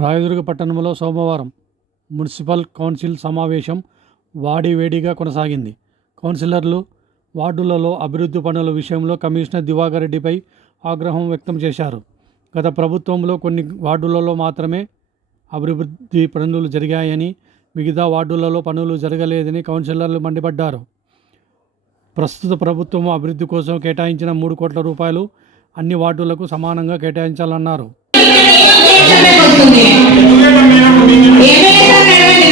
రాయదుర్గ పట్టణంలో సోమవారం municipal council సమావేశం వాడివేడిగా కొనసాగింది. కౌన్సిలర్లు వార్డులలో అభివృద్ధి పనుల విషయంలో కమిషనర్ దివాకర్ రెడ్డిపై ఆగ్రహం వ్యక్తం చేశారు. గత ప్రభుత్వంలో కొన్ని వార్డులలో మాత్రమే అభివృద్ధి పనులు జరిగాయని మిగతా వార్డులలో పనులు జరగలేదని కౌన్సిలర్లు మండిపడ్డారు. ప్రస్తుత ప్రభుత్వం అభివృద్ధి కోసం కేటాయించిన మూడు కోట్ల రూపాయలు అన్ని వార్డులకు సమానంగా కేటాయించాలన్నారు. వాటి కూడా ఎస్సీ వాట్స్ కదండి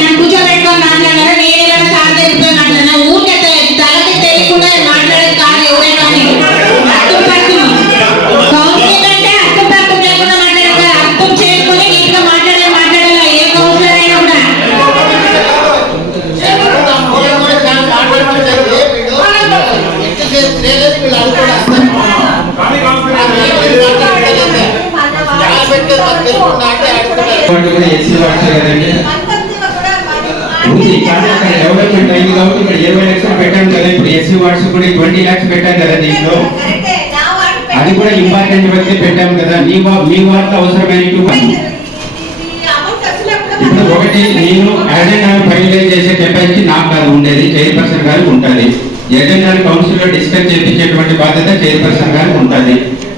ఉంది కానీ అక్కడ డెవలప్మెంట్ అయింది కాబట్టి ఇక్కడ ఇరవై లక్షలు పెట్టాం కదా ఇప్పుడు ఎస్సీ వాట్స్ కూడా ట్వంటీ ల్యాక్స్ పెట్టాం కదా దీంట్లో అది కూడా ఇంపార్టెంట్ వరకే పెట్టాం కదా మీ వా- మీ వాటిలో అవసరమైన ఇప్పుడు ఒకటి నేను అజెండాను ఫైనలైజ్ చేసే కెపాసిటీ నాకు కాదు ఉండేది. చైర్పర్సన్ గారికి ఉంటుంది. ఎజెండాను కౌన్సిల్లో డిస్కస్ చేయించేటువంటి బాధ్యత చైర్పర్సన్ గారికి ఉంటుంది.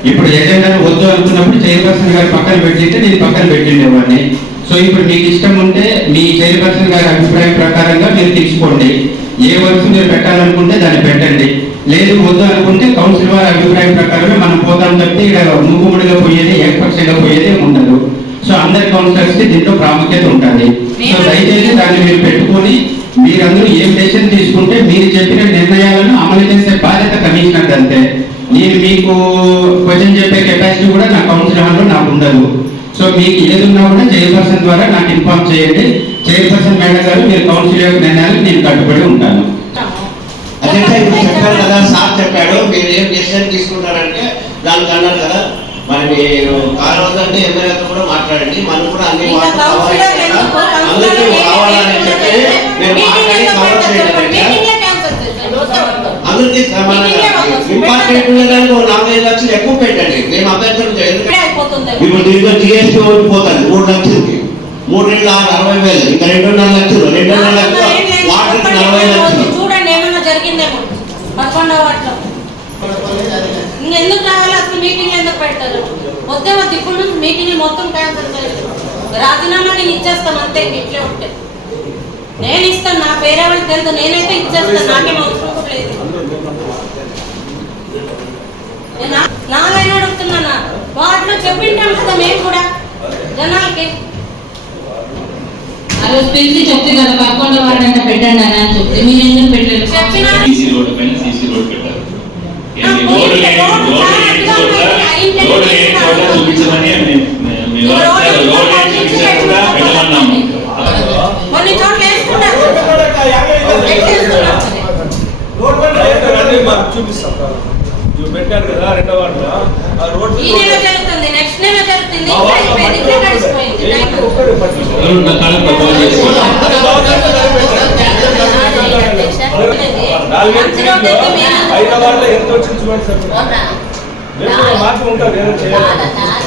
ఇప్పుడు ఎజెండాను వద్దు అనుకున్నప్పుడు చైర్పర్సన్ గారు పక్కన పెట్టింటే నేను పక్కన పెట్టిండేవాడిని. సో ఇప్పుడు మీకు ఇష్టం ఉంటే మీ చైర్పర్సన్ గారి అభిప్రాయం ప్రకారంగా మీరు తీసుకోండి. ఏ వరుస మీరు పెట్టాలనుకుంటే దాన్ని పెట్టండి. లేదు వద్దు అనుకుంటే కౌన్సిల్ వారి అభిప్రాయం ప్రకారమే మనం పోతాం తప్పితే ఇక్కడ మూకుముడిగా పోయేది ఏకపక్షంగా పోయేది ఉండదు. సో అందరి కౌన్సిలర్స్కి దీంట్లో ప్రాముఖ్యత ఉంటుంది. సో దయచేసి దాన్ని మీరు పెట్టుకొని మీరందరూ ఏం డెసిషన్ తీసుకుంటే మీరు చెప్పిన నిర్ణయాలను అమలు చేసే బాధ్యత కమిషనర్ అంతే నేను మీకు క్వశ్చన్ చెప్పే కెపాసిటీ కూడా నా కౌన్సిల్ హాల్లో నాకు ఉండదు. సో మీకు ఏదున్నా కూడా చైర్పర్సన్ ద్వారా నాకు ఇన్ఫార్మ్ చేయండి. చైర్పర్సన్ మేడం గారు మీరు కౌన్సిల్ యొక్క నిర్ణయాలకు నేను కట్టుబడి ఉంటాను. అదే చెప్పారు కదా సార్ చెప్పాడు మీరు ఏం డెసిషన్ తీసుకుంటారంటే దానికి అన్నారు కదా మరి మీరు రోజు అంటే ఎమ్మెల్యేతో కూడా మాట్లాడండి. మనం కూడా అన్ని? అందరికీ కావాలని చెప్పి మీరు మాట్లాడి కవర్ చేయండి. అందరికీ సమానంగా ఇంపార్టెంట్ ఉండడానికి ఒక నాలుగైదు లక్షలు ఎక్కువ పెట్టండి. మేము అభ్యర్థులు ఇప్పుడే దీంట్లో జిఎస్టీ ఓడిపోతుంది. మూడు లక్షలకి. మూడు రెండు ఆరు అరవై వేలు. ఇంకా రెండున్నర లక్షలు. రెండున్నర మీటింగ్ ఎందుకు పెట్టారు వద్దే వద్దు ఇప్పుడు నుంచి మీటింగ్ మొత్తం క్యాన్సిల్ చేయాలి రాజీనామా నేను ఇచ్చేస్తాను అంతే ఇట్లే ఉంటే. నేను ఇస్తాను నా పేరే వాళ్ళకి తెలుసు? నేనైతే ఇచ్చేస్తాను నాకేం అవసరం లేదు. నేను నా- నాలైనా అడుగుతున్నానా? వాటిలో చెప్పింటాం కదా మేము కూడా? జనాలకి. ఆ రోజు పిలిచి చెప్తే కదా పదకొండు వారంట పెట్టండి అని అని చెప్తే మీరు ఎందుకు పెట్టలేదు? చెప్పినా? సీసీ రోడ్డు పైన సీసీ రోడ్ చూపించమని మేము- పెట్టమన్నాము. కొన్ని చోట్ల? రండి మాకు చూపిస్తాం. ఇవి పెట్టారు కదా రెండో వాటిలో ఆ రోడ్డు ఈ నెల జరుగుతుంది నెక్స్ట్ నెల జరుగుతుంది. ఇంకా గడిచిపోయింది హైదరాబాద్లో ఎంత వచ్చింది చూడండి సార్.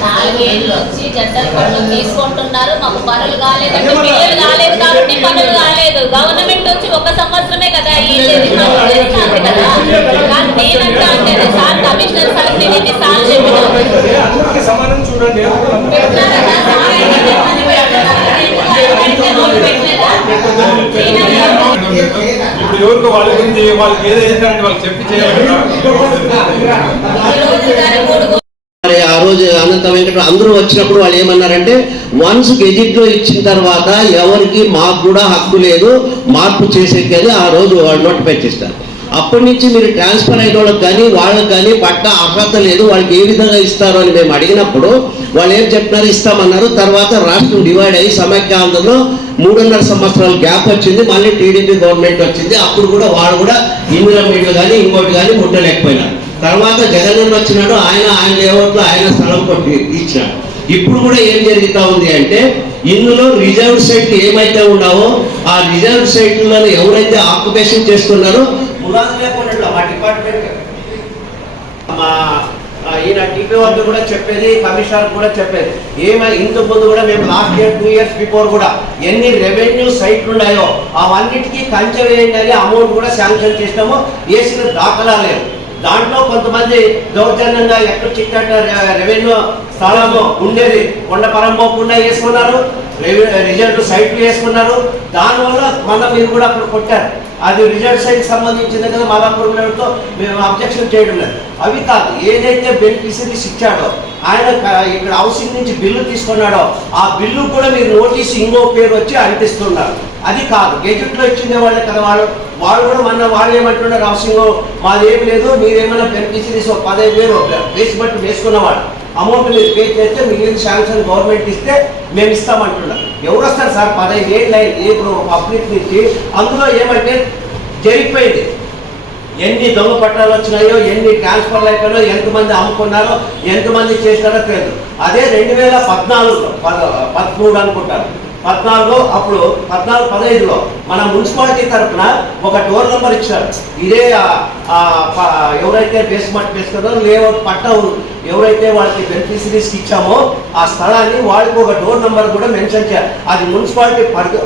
నాలుగేళ్ళు వచ్చి జడ్డలు పనులు తీసుకుంటున్నారు. మాకు పనులు కాలేదంటే కాలేదు కాబట్టి పనులు కాలేదు. గవర్నమెంట్ వచ్చి ఒక సంవత్సరమే కదా కానీ నేనంటా అంటే సార్ కమిషనర్ సార్ నేను ఎన్నిసార్లు చెప్పినా. ఎవరికి వాళ్ళ గురించి వాళ్ళకి ఏదో చేశారంటే వాళ్ళు చెప్పి చేయాలి. ఆ రోజు అనంత వెంకట అందరూ వచ్చినప్పుడు వాళ్ళు ఏమన్నారంటే వన్స్ గెజిట్లో ఇచ్చిన తర్వాత ఎవరికి మాకు కూడా హక్కు లేదు మార్పు చేసేది ఆ రోజు వాళ్ళు నోటిఫై చేస్తారు అప్పటి నుంచి మీరు ట్రాన్స్ఫర్ అయిన వాళ్ళకి కానీ వాళ్ళకి కానీ పట్ట అర్హత లేదు. వాళ్ళకి ఏ విధంగా ఇస్తారు అని మేము అడిగినప్పుడు వాళ్ళు ఏం చెప్తున్నారు ఇస్తామన్నారు. తర్వాత రాష్ట్రం డివైడ్ అయ్యి సమైక్య ఆంధ్రలో మూడున్నర సంవత్సరాల గ్యాప్ వచ్చింది. మళ్ళీ టీడీపీ గవర్నమెంట్ వచ్చింది. అప్పుడు కూడా వాళ్ళు కూడా ఇందిరా మీట్లు కానీ ఇంకోటి కానీ ముట్టలేకపోయినారు. తర్వాత జగన్ వచ్చినాడు. ఆయన ఆయన లేఅవుట్లో ఆయన స్థలం కొట్టి ఇచ్చాడు ఇప్పుడు కూడా ఏం జరుగుతూ ఉంది అంటే ఇందులో రిజర్వ్ సైట్ ఏమైతే ఉన్నావో ఆ రిజర్వ్ సైట్లలో ఎవరైతే ఆక్యుపేషన్ చేస్తున్నారో పునాది లేకుండా మా డిపార్ట్మెంట్ మా ఈయన టీపీ వాళ్ళు కూడా చెప్పేది కమిషనర్ కూడా చెప్పేది. ఏమై ఇంతకు ముందు కూడా మేము last year two years before కూడా ఎన్ని రెవెన్యూ సైట్లు ఉన్నాయో అవన్నిటికీ కంచె వేయండి అని అమౌంట్ కూడా శాంక్షన్ చేసినాము. వేసిన దాఖలా లేవు దాంట్లో కొంతమంది దౌర్జన్యంగా ఎక్కడ చిట్ట రెవెన్యూ స్థలము ఉండేది. కొండపరం పోకుండా వేసుకున్నారు. రిజల్ట్ సైట్లు వేసుకున్నారు. దానివల్ల మన మీరు కూడా అక్కడ కొట్టారు. అది రిజల్ట్ సైడ్ సంబంధించింది కదా మాదాపూర్తో మేము అబ్జెక్షన్ చేయడం లేదు. అవి కాదు ఏదైతే బెనిఫిషరీస్ ఇచ్చాడో ఆయన ఇక్కడ హౌసింగ్ నుంచి బిల్లు తీసుకున్నాడో ఆ బిల్లు కూడా మీరు నోటీస్ ఇంకో పేరు వచ్చి అంటిస్తున్నారు. అది కాదు గెజెట్లో ఇచ్చిందే వాళ్ళే కదా వాళ్ళు. వాళ్ళు కూడా మన వాళ్ళు ఏమంటున్నారు హౌసింగ్ మాదేం లేదు మీరేమైనా బెనిఫిషరీస్ ఒక పదహైదు వేలు వేసి బట్టి వేసుకున్నవాడు అమౌంట్ మీరు పే చేస్తే మిగిలిన శాంక్షన్ గవర్నమెంట్ ఇస్తే మేము ఇస్తామంటున్నాం ఎవరు వస్తారు సార్? పదహైదు ఏళ్ళు అయింది ఇప్పుడు పబ్లిక్ నుంచి అందులో ఏమంటే జరిగిపోయింది. ఎన్ని దొంగ పట్టాలు వచ్చినాయో ఎన్ని ట్రాన్స్ఫర్లు అయిపోయినాయో ఎంతమంది అమ్ముకున్నారో ఎంతమంది చేశారో తెలియదు. అదే రెండు వేల పద్నాలుగులో పదమూడు అనుకుంటారు పద్నాలుగులో అప్పుడు పద్నాలుగు పదహైదులో మన మున్సిపాలిటీ తరఫున ఒక డోర్ నెంబర్ ఇచ్చారు. ఇదే ప- ఎవరైతే బేస్మెంట్ వేసుకున్నారో లేఅవుట్ పట్ట ఎవరైతే వాళ్ళకి బెనిఫిషరీస్కి ఇచ్చామో ఆ స్థలాన్ని వాళ్ళకి ఒక డోర్ నెంబర్ కూడా మెన్షన్ చేయాలి. అది మున్సిపాలిటీ పరిధి